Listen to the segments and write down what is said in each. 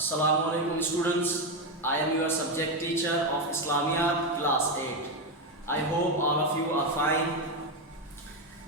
Assalamu alaikum students. I am your subject teacher of Islamiyat class 8. I hope all of you are fine.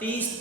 30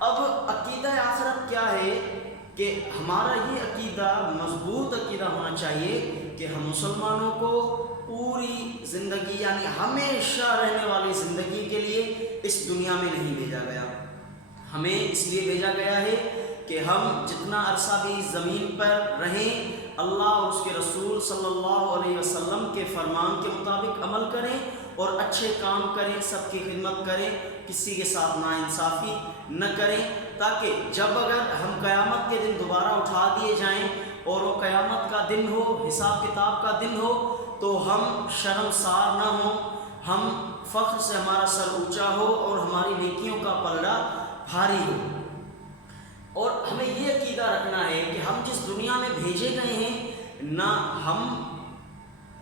اب عقیدہ آخرت کیا ہے کہ ہمارا یہ عقیدہ مضبوط عقیدہ ہونا چاہیے کہ ہم مسلمانوں کو پوری زندگی یعنی ہمیشہ رہنے والی زندگی کے لیے اس دنیا میں نہیں بھیجا گیا. ہمیں اس لیے بھیجا گیا ہے کہ ہم جتنا عرصہ بھی زمین پر رہیں اللہ اور اس کے رسول صلی اللہ علیہ وسلم کے فرمان کے مطابق عمل کریں اور اچھے کام کریں، سب کی خدمت کریں، کسی کے ساتھ ناانصافی نہ کریں، تاکہ جب اگر ہم قیامت کے دن دوبارہ اٹھا دیے جائیں اور وہ قیامت کا دن ہو، حساب کتاب کا دن ہو، تو ہم شرمسار نہ ہوں، ہم فخر سے ہمارا سر اونچا ہو اور ہماری نیکیوں کا پلڑا بھاری ہو. اور ہمیں یہ عقیدہ رکھنا ہے کہ ہم جس دنیا میں بھیجے گئے ہیں نہ ہم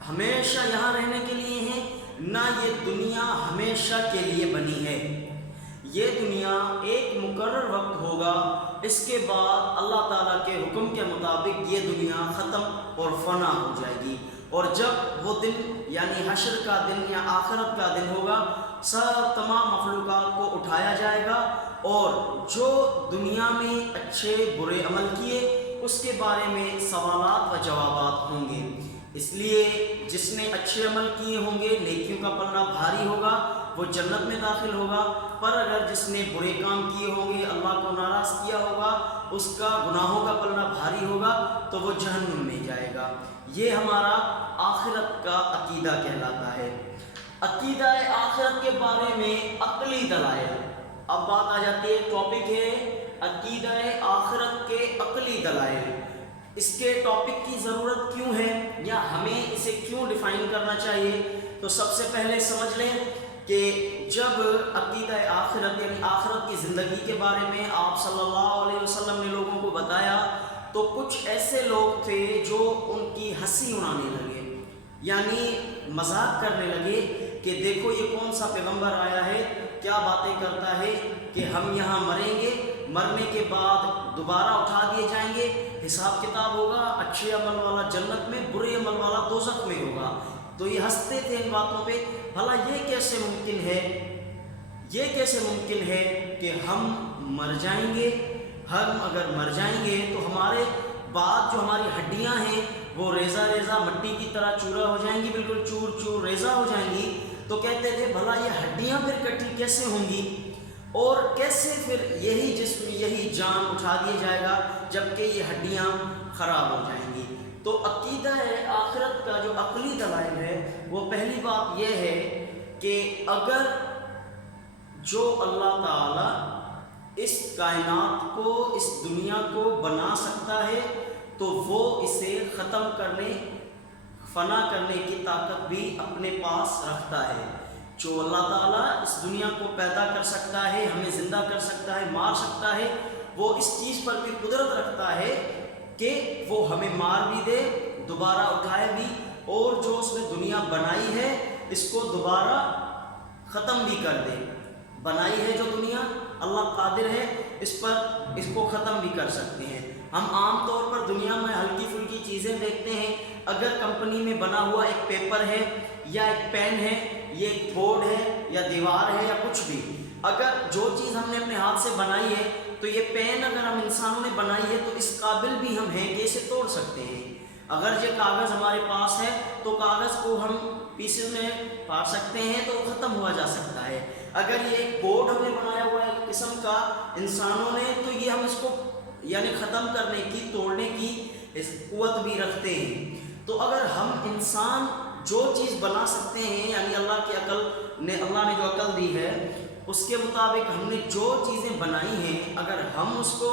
ہمیشہ یہاں رہنے کے لیے ہیں، نہ یہ دنیا ہمیشہ کے لیے بنی ہے. یہ دنیا ایک مقرر وقت ہوگا، اس کے بعد اللہ تعالیٰ کے حکم کے مطابق یہ دنیا ختم اور فنا ہو جائے گی. اور جب وہ دن یعنی حشر کا دن یا آخرت کا دن ہوگا، سب تمام مخلوقات کو اٹھایا جائے گا اور جو دنیا میں اچھے برے عمل کیے اس کے بارے میں سوالات و جوابات ہوں گے. اس لیے جس نے اچھے عمل کیے ہوں گے نیکیوں کا پلڑا بھاری ہوگا، وہ جنت میں داخل ہوگا. پر اگر جس نے برے کام کیے ہوں گے، اللہ کو ناراض کیا ہوگا، اس کا گناہوں کا پلڑا بھاری ہوگا تو وہ جہنم میں جائے گا. یہ ہمارا آخرت کا عقیدہ کہلاتا ہے. عقیدہ آخرت کے بارے میں عقلی دلائل. اب بات آ جاتی ہے، ٹاپک ہے عقیدہ آخرت کے عقلی دلائل. اس کے ٹاپک کی ضرورت کیوں ہے یا ہمیں اسے کیوں ڈیفائن کرنا چاہیے؟ تو سب سے پہلے سمجھ لیں کہ جب عقیدہ آخرت یعنی آخرت کی زندگی کے بارے میں آپ صلی اللہ علیہ وسلم نے لوگوں کو بتایا تو کچھ ایسے لوگ تھے جو ان کی ہنسی اڑانے لگے، یعنی مذاق کرنے لگے کہ دیکھو یہ کون سا پیغمبر آیا ہے، کیا باتیں کرتا ہے کہ ہم یہاں مریں گے، مرنے کے بعد دوبارہ اٹھا دیے جائیں گے، حساب کتاب ہوگا، اچھے عمل والا جنت میں، برے عمل والا دوزخ میں ہوگا. تو یہ ہنستے تھے ان باتوں پہ. بھلا یہ کیسے ممکن ہے، یہ کیسے ممکن ہے کہ ہم مر جائیں گے؟ ہم اگر مر جائیں گے تو ہمارے بعد جو ہماری ہڈیاں ہیں وہ ریزہ ریزہ مٹی کی طرح چورا ہو جائیں گی، بالکل چور چور ریزہ ہو جائیں گی. تو کہتے تھے بھلا یہ ہڈیاں پھر کٹی کیسے ہوں گی اور کیسے پھر یہی جسم یہی جان اٹھا دیا جائے گا جبکہ یہ ہڈیاں خراب ہو جائیں گی. تو عقیدہ آخرت کا جو عقلی دلائل ہے وہ پہلی بات یہ ہے کہ اگر جو اللہ تعالیٰ اس کائنات کو، اس دنیا کو بنا سکتا ہے تو وہ اسے ختم کرنے، فنا کرنے کی طاقت بھی اپنے پاس رکھتا ہے. جو اللہ تعالیٰ اس دنیا کو پیدا کر سکتا ہے، ہمیں زندہ کر سکتا ہے، مار سکتا ہے، وہ اس چیز پر بھی قدرت رکھتا ہے کہ وہ ہمیں مار بھی دے، دوبارہ اٹھائے بھی، اور جو اس نے دنیا بنائی ہے اس کو دوبارہ ختم بھی کر دے. بنائی ہے جو دنیا، اللہ قادر ہے اس پر، اس کو ختم بھی کر سکتے ہیں. ہم عام طور پر دنیا میں ہلکی پھلکی چیزیں دیکھتے ہیں، اگر کمپنی میں بنا ہوا ایک پیپر ہے یا ایک پین ہے، یہ ایک بورڈ ہے یا دیوار ہے یا کچھ بھی، اگر جو چیز ہم نے اپنے ہاتھ سے بنائی ہے تو یہ پین اگر ہم انسانوں نے بنائی ہے تو اس قابل بھی ہم ہیں کہ اسے توڑ سکتے ہیں. اگر یہ کاغذ ہمارے پاس ہے تو کاغذ کو ہم پیسز میں کاٹ سکتے ہیں تو وہ ختم ہوا جا سکتا ہے. اگر یہ ایک بورڈ ہم نے بنایا ہوا ہے قسم کا انسانوں نے تو یہ ہم اس کو یعنی ختم کرنے کی، توڑنے کی قوت بھی رکھتے ہیں. تو اگر ہم انسان جو چیز بنا سکتے ہیں یعنی اللہ کی عقل نے، اللہ نے جو عقل دی ہے اس کے مطابق ہم نے جو چیزیں بنائی ہیں، اگر ہم اس کو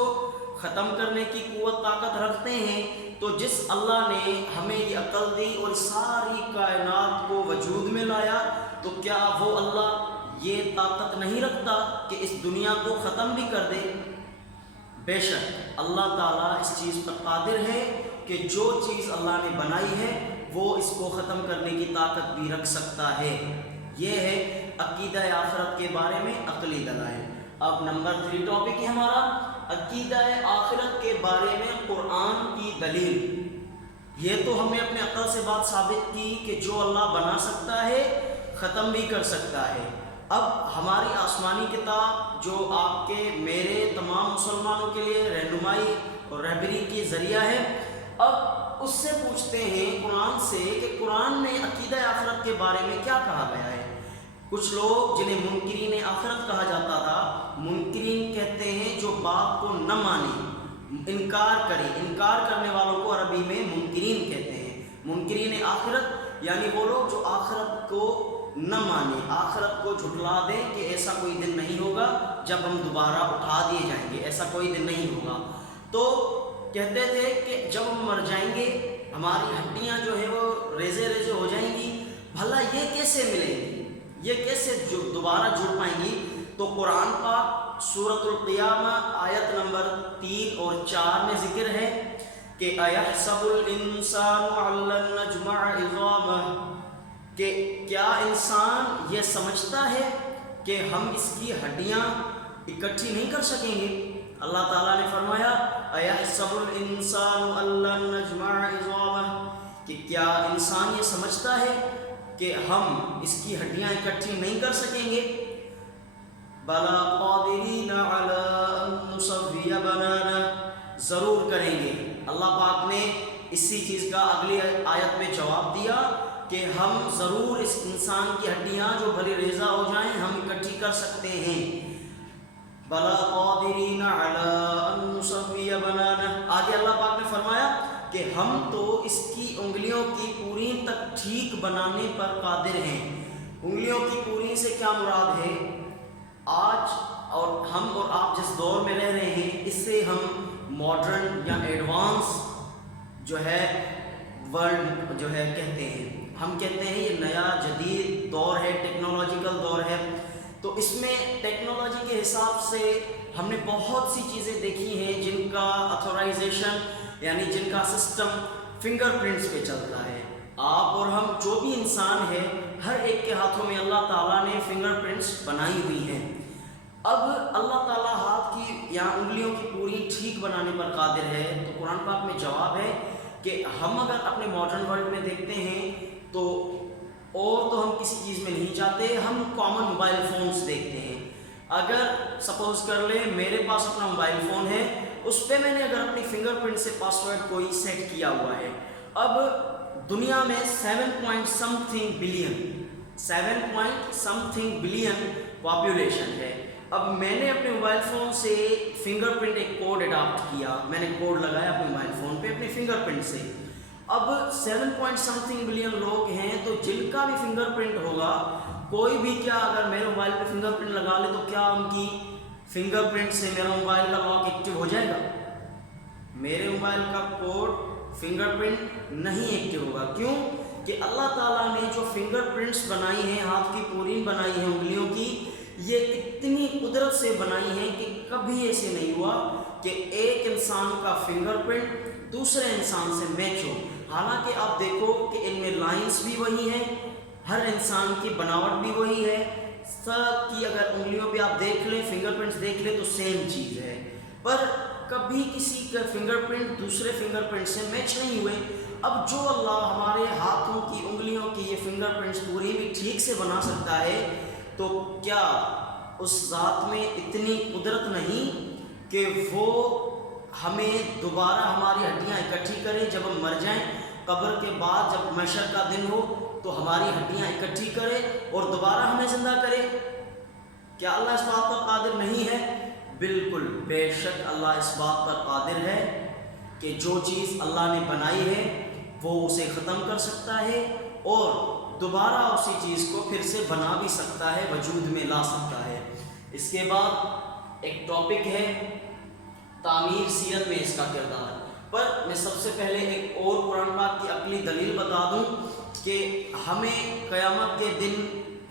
ختم کرنے کی قوت طاقت رکھتے ہیں تو جس اللہ نے ہمیں یہ عقل دی اور ساری کائنات کو وجود میں لایا تو کیا وہ اللہ یہ طاقت نہیں رکھتا کہ اس دنیا کو ختم بھی کر دے؟ بے شک اللہ تعالیٰ اس چیز پر قادر ہے کہ جو چیز اللہ نے بنائی ہے وہ اس کو ختم کرنے کی طاقت بھی رکھ سکتا ہے. یہ ہے عقیدہ آخرت کے بارے میں عقلی دلائل. اب نمبر 3 ٹاپک ہے ہمارا عقیدہ آخرت کے بارے میں قرآن کی دلیل. یہ تو ہم نے اپنے عقل سے بات ثابت کی کہ جو اللہ بنا سکتا ہے ختم بھی کر سکتا ہے. اب ہماری آسمانی کتاب جو آپ کے میرے تمام مسلمانوں کے لیے رہنمائی اور رہبری کی ذریعہ ہے، اب اس سے پوچھتے ہیں قرآن سے کہ قرآن میں عقیدہ آخرت کے بارے میں کیا کہا گیا ہے۔ کچھ لوگ جنہیں منکرین آخرت کہا جاتا تھا، منکرین کہتے ہیں جو بات کو نہ مانے، انکار کرے، انکار کرنے والوں کو عربی میں منکرین کہتے ہیں۔ منکرین آخرت یعنی وہ لوگ جو آخرت کو نہ مانے، آخرت کو جھٹلا دیں کہ ایسا کوئی دن نہیں ہوگا جب ہم دوبارہ اٹھا دیے جائیں گے، ایسا کوئی دن نہیں ہوگا۔ تو کہتے تھے کہ جب ہم مر جائیں گے ہماری ہڈیاں جو ہے وہ ریزے ریزے ہو جائیں گی، بھلا یہ کیسے ملیں گی، یہ کیسے دوبارہ جڑ پائیں گی؟ تو قرآن پاک سورۃ القیامہ آیت نمبر 3 اور 4 میں ذکر ہے کہ اَيَحْسَبُ الْإِنسَانُ أَن لَّن نَّجْمَعَ عِظَامَهُ، کہ کیا انسان یہ سمجھتا ہے کہ ہم اس کی ہڈیاں اکٹھی نہیں کر سکیں گے؟ اللہ تعالیٰ نے فرمایا اَيَحْسَبُ الْإِنسَانُ أَن لَّن نَّجْمَعَ عِظَامَهُ، کہ کیا انسان یہ سمجھتا ہے کہ ہم اس کی ہڈیاں اکٹھی نہیں کر سکیں گے؟ بَلَىٰ قَادِرِينَ عَلَىٰ أَن نُّسَوِّيَ بَنَانَهُ، ضرور کریں گے۔ اللہ پاک نے اسی چیز کا اگلی آیت میں جواب دیا کہ ہم ضرور اس انسان کی ہڈیاں جو بھلی ریزہ ہو جائیں ہم اکٹھی کر سکتے ہیں۔ بَلَىٰ قَادِرِينَ عَلَىٰ أَن نُّسَوِّيَ بَنَانَهُ، آگے اللہ پاک نے فرمایا کہ ہم تو اس کی انگلیوں کی پوری تک ٹھیک بنانے پر قادر ہیں۔ انگلیوں کی پوری سے کیا مراد ہے؟ آج اور ہم اور آپ جس دور میں رہ رہے ہیں اس سے ہم ماڈرن یا ایڈوانس جو ہے ورلڈ جو ہے کہتے ہیں، ہم کہتے ہیں یہ نیا جدید دور ہے، ٹیکنالوجیکل دور ہے۔ تو اس میں ٹیکنالوجی کے حساب سے ہم نے بہت سی چیزیں دیکھی ہیں جن کا اتھورائزیشن یعنی جن کا سسٹم فنگر پرنٹس پہ چلتا ہے۔ آپ اور ہم جو بھی انسان ہے ہر ایک کے ہاتھوں میں اللہ تعالیٰ نے فنگر پرنٹس بنائی ہوئی ہیں۔ اب اللہ تعالیٰ ہاتھ کی یا انگلیوں کی پوری ٹھیک بنانے پر قادر ہے، تو قرآن پاک میں جواب ہے کہ ہم اگر اپنے ماڈرن ورلڈ میں دیکھتے ہیں تو اور تو ہم کسی چیز میں نہیں جاتے، ہم کامن موبائل فونز دیکھتے ہیں۔ اگر سپوز کر لیں میرے پاس اپنا موبائل فون ہے، اس پہ میں نے اگر اپنی فنگر پرنٹ سے پاسورڈ کوئی سیٹ کیا ہوا ہے، اب دنیا میں 7 بلین پاپولیشن ہے۔ اب میں نے اپنے موبائل فون سے فنگر پرنٹ ایک کوڈ اڈاپٹ کیا، میں نے کوڈ لگایا اپنے موبائل فون پہ اپنے فنگر پرنٹ سے۔ اب 7 بلین لوگ ہیں تو جن کا بھی فنگر پرنٹ ہوگا، کوئی بھی کیا اگر میرے موبائل پہ فنگر پرنٹ لگا لے تو کیا ان کی فنگر پرنٹ سے میرا موبائل کا لاک ایکٹیو ہو جائے گا؟ میرے موبائل کا کوڈ فنگر پرنٹ نہیں ایکٹیو ہوگا۔ کیوں؟ کہ اللہ تعالیٰ نے جو فنگر پرنٹس بنائی ہیں، ہاتھ کی پورین بنائی ہیں انگلیوں کی، یہ اتنی قدرت سے بنائی ہیں کہ کبھی ایسے نہیں ہوا کہ ایک انسان کا فنگر پرنٹ دوسرے انسان سے میچ ہو۔ حالانکہ آپ دیکھو کہ ان میں لائنز بھی وہی ہیں، ہر انسان کی بناوٹ بھی وہی ہے، سب کی اگر انگلیوں پہ آپ دیکھ لیں، فنگر پرنٹس دیکھ لیں تو سیم چیز ہے، پر کبھی کسی کا فنگر پرنٹ دوسرے فنگر پرنٹ سے میچ نہیں ہوئے۔ اب جو اللہ ہمارے ہاتھوں کی انگلیوں کی یہ فنگر پرنٹس پوری بھی ٹھیک سے بنا سکتا ہے، تو کیا اس ذات میں اتنی قدرت نہیں کہ وہ ہمیں دوبارہ ہماری ہڈیاں اکٹھی کرے جب ہم مر جائیں، قبر کے بعد جب محشر کا دن ہو تو ہماری ہڈیاں اکٹھی کرے اور دوبارہ ہمیں زندہ کرے؟ کیا اللہ اس بات پر قادر نہیں ہے؟ بالکل، بے شک اللہ اس بات پر قادر ہے کہ جو چیز اللہ نے بنائی ہے وہ اسے ختم کر سکتا ہے اور دوبارہ اسی چیز کو پھر سے بنا بھی سکتا ہے، وجود میں لا سکتا ہے۔ اس کے بعد ایک ٹاپک ہے تعمیر سیرت میں اس کا کردار، پر میں سب سے پہلے ایک اور قرآن پاک کی عقلی دلیل بتا دوں کہ ہمیں قیامت کے دن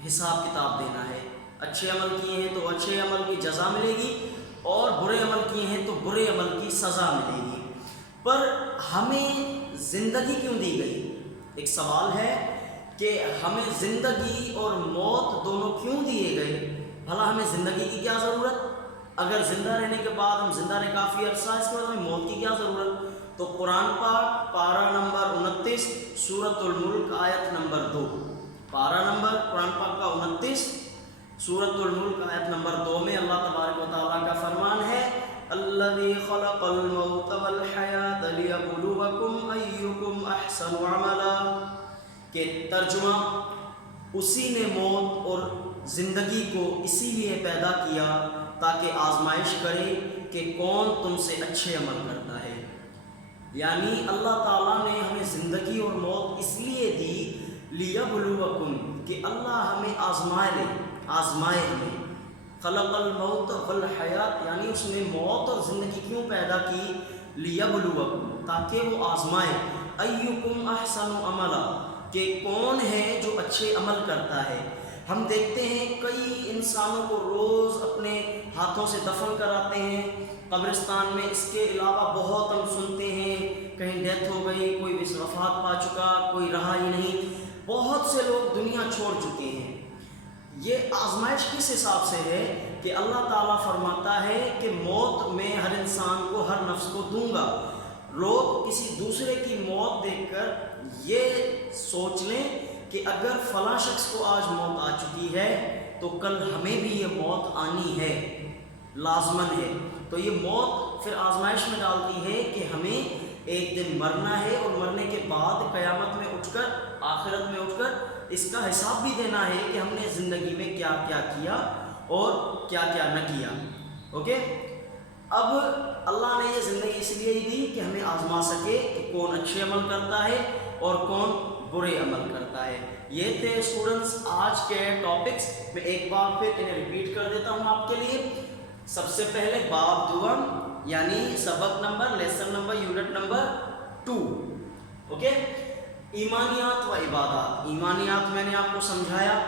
حساب کتاب دینا ہے۔ اچھے عمل کیے ہیں تو اچھے عمل کی جزا ملے گی اور برے عمل کیے ہیں تو برے عمل کی سزا ملے گی۔ پر ہمیں زندگی کیوں دی گئی؟ ایک سوال ہے کہ ہمیں زندگی اور موت دونوں کیوں دیے گئے؟ بھلا ہمیں زندگی کی کیا ضرورت؟ اگر زندہ رہنے کے بعد ہم زندہ رہے کافی عرصہ، اس کے بعد ہمیں موت کی کیا ضرورت؟ تو قرآن پاک پارہ نمبر 29 سورۃ الملک آیت نمبر 2، پارہ نمبر قرآن پاک کا 29 سورۃ الملک آیت نمبر 2 میں اللہ تبارک و تعالیٰ کا فرمان ہے الذی خلق الموت والحیاۃ لیبلوکم ایکم احسن عملا، کہ ترجمہ اسی نے موت اور زندگی کو اسی لیے پیدا کیا تاکہ آزمائش کرے کہ کون تم سے اچھے عمل کرتا ہے۔ یعنی اللہ تعالیٰ نے ہمیں زندگی اور موت اس لیے دی لیبلوکم، کہ اللہ ہمیں آزمائے ہمیں۔ خلق الموت والحیات، یعنی اس نے موت اور زندگی کیوں پیدا کی؟ لیبلوکم، تاکہ وہ آزمائے ایکم احسن عملا، کہ کون ہے جو اچھے عمل کرتا ہے۔ ہم دیکھتے ہیں کئی انسانوں کو روز اپنے ہاتھوں سے دفن کراتے ہیں قبرستان میں۔ اس کے علاوہ بہت ہم سنتے ہیں کہیں ڈیتھ ہو گئی، کوئی وفات پا چکا، کوئی رہا ہی نہیں، بہت سے لوگ دنیا چھوڑ چکے ہیں۔ یہ آزمائش کس حساب سے ہے کہ اللہ تعالیٰ فرماتا ہے کہ موت میں ہر انسان کو، ہر نفس کو دوں گا۔ لوگ کسی دوسرے کی موت دیکھ کر یہ سوچ لیں کہ اگر فلاں شخص کو آج موت آ چکی ہے تو کل ہمیں بھی یہ موت آنی ہے، لازمن ہے۔ تو یہ موت پھر آزمائش میں ڈالتی ہے کہ ہمیں ایک دن مرنا ہے، اور مرنے کے بعد قیامت میں اٹھ کر، آخرت میں اٹھ کر اس کا حساب بھی دینا ہے کہ ہم نے زندگی میں کیا کیا کیا اور کیا کیا نہ کیا۔ اوکے، اب اللہ نے یہ زندگی اس لیے ہی دی کہ ہمیں آزما سکے کہ کون اچھے عمل کرتا ہے اور کون برے عمل کرتا ہے۔ یہ تھے اسٹوڈنٹس آج کے ٹاپکس، میں ایک بار پھر انہیں ریپیٹ کر دیتا ہوں آپ کے لیے۔ سب سے پہلے باب دوم، یعنی سبق number, lesson number, unit number 2۔ Okay, ایمانیات و عبادات۔ ایمانیات میں نے آپ کو سمجھایا،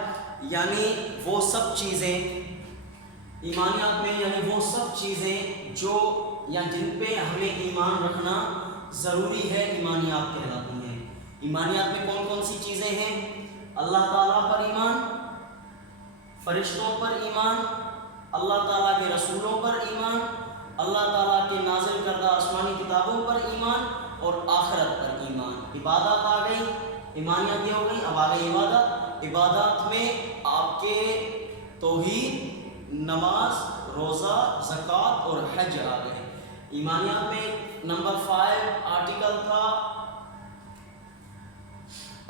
یعنی وہ سب چیزیں، ایمانیات میں یعنی وہ سب چیزیں جو یا جن پہ ہمیں ایمان رکھنا ضروری ہے، ایمانیات کہلاتی ہیں۔ ایمانیات میں کون کون سی چیزیں ہیں؟ اللہ تعالیٰ پر ایمان، فرشتوں پر ایمان، اللہ تعالیٰ کے رسولوں پر ایمان، اللہ تعالیٰ کے نازل کردہ آسمانی کتابوں پر ایمان، اور آخرت پر ایمان۔ عبادات آ گئی، ایمانیات یہ ہو گئی۔ اب آ گئی عبادات۔ عبادات میں آپ کے توحید، نماز، روزہ، زکوٰۃ اور حج آ گئے۔ ایمانیات میں نمبر 5 آرٹیکل تھا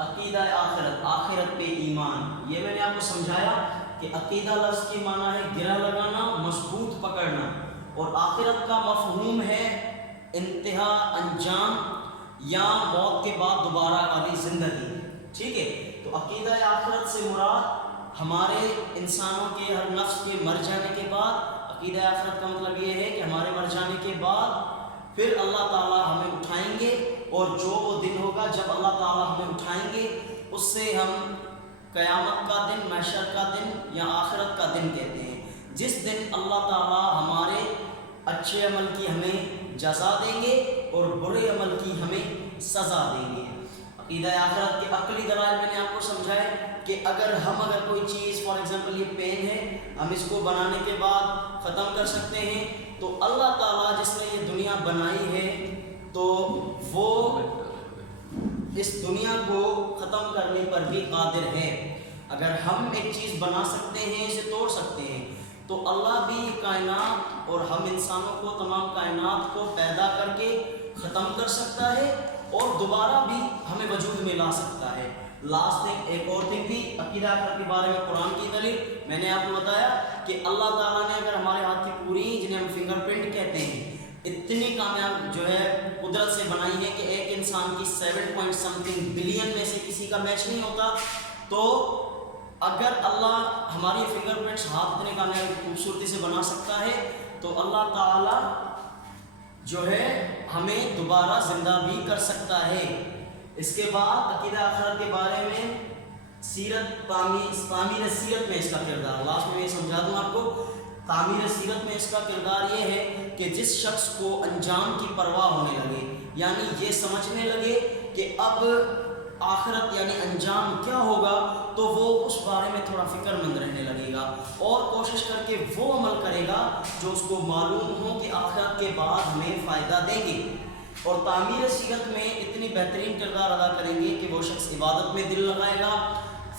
عقیدہ آخرت، آخرت پہ ایمان۔ یہ میں نے آپ کو سمجھایا کہ عقیدہ لفظ کی معنی ہے گرہ لگانا، مضبوط پکڑنا، اور آخرت کا مفہوم ہے انتہا، انجام، یا موت کے بعد دوبارہ والی زندگی۔ ٹھیک ہے، تو عقیدہ آخرت سے مراد ہمارے انسانوں کے، ہر نفس کے مر جانے کے بعد، عقیدہ آخرت کا مطلب یہ ہے کہ ہمارے مر جانے کے بعد پھر اللہ تعالیٰ ہمیں اٹھائیں گے، اور جو وہ دن ہوگا جب اللہ تعالیٰ ہمیں اٹھائیں گے اس سے ہم قیامت کا دن، محشر کا دن یا آخرت کا دن کہتے ہیں، جس دن اللہ تعالیٰ ہمارے اچھے عمل کی ہمیں جزا دیں گے اور برے عمل کی ہمیں سزا دیں گے۔ عقیدہ آخرت کے عقلی دلائل میں نے آپ کو سمجھایا کہ اگر کوئی چیز، فار ایگزامپل یہ پین ہے، ہم اس کو بنانے کے بعد ختم کر سکتے ہیں، تو اللہ تعالیٰ جس نے یہ دنیا بنائی ہے تو وہ اس دنیا کو ختم کرنے پر بھی قادر ہے۔ اگر ہم ایک چیز بنا سکتے ہیں، اسے توڑ سکتے ہیں، تو اللہ بھی کائنات اور ہم انسانوں کو، تمام کائنات کو پیدا کر کے ختم کر سکتا ہے اور دوبارہ بھی ہمیں وجود میں لا سکتا ہے۔ لاسٹ تھنگ، ایک اور تھنگ تھی عقیدہ آخرت کے بارے میں قرآن کی دلیل۔ میں نے آپ کو بتایا کہ اللہ تعالیٰ نے اگر ہمارے ہاتھ کی پوری، جنہیں ہم فنگر پرنٹ کہتے ہیں، اتنی کامیاب جو ہے قدرت سے بنائی ہے کہ ایک انسان کی 7 بلین میں سے کسی کا میچ نہیں ہوتا، تو اگر اللہ ہماری فنگر پرنٹس ہاتھ اتنے کامیاب خوبصورتی سے بنا سکتا ہے تو اللہ تعالیٰ جو ہے ہمیں دوبارہ زندہ بھی کر سکتا ہے۔ اس کے بعد عقیدہ آخرت کے بارے میں سیرت، تعمیر سیرت میں اس کا کردار، لاسٹ میں یہ سمجھا دوں آپ کو۔ تعمیر سیرت میں اس کا کردار یہ ہے کہ جس شخص کو انجام کی پرواہ ہونے لگے، یعنی یہ سمجھنے لگے کہ اب آخرت یعنی انجام کیا ہوگا، تو وہ اس بارے میں تھوڑا فکر مند رہنے لگے گا اور کوشش کر کے وہ عمل کرے گا جو اس کو معلوم ہو کہ آخرت کے بعد ہمیں فائدہ دیں گے۔ اور تعمیر سیرت میں اتنی بہترین کردار ادا کریں گے کہ وہ شخص عبادت میں دل لگائے گا،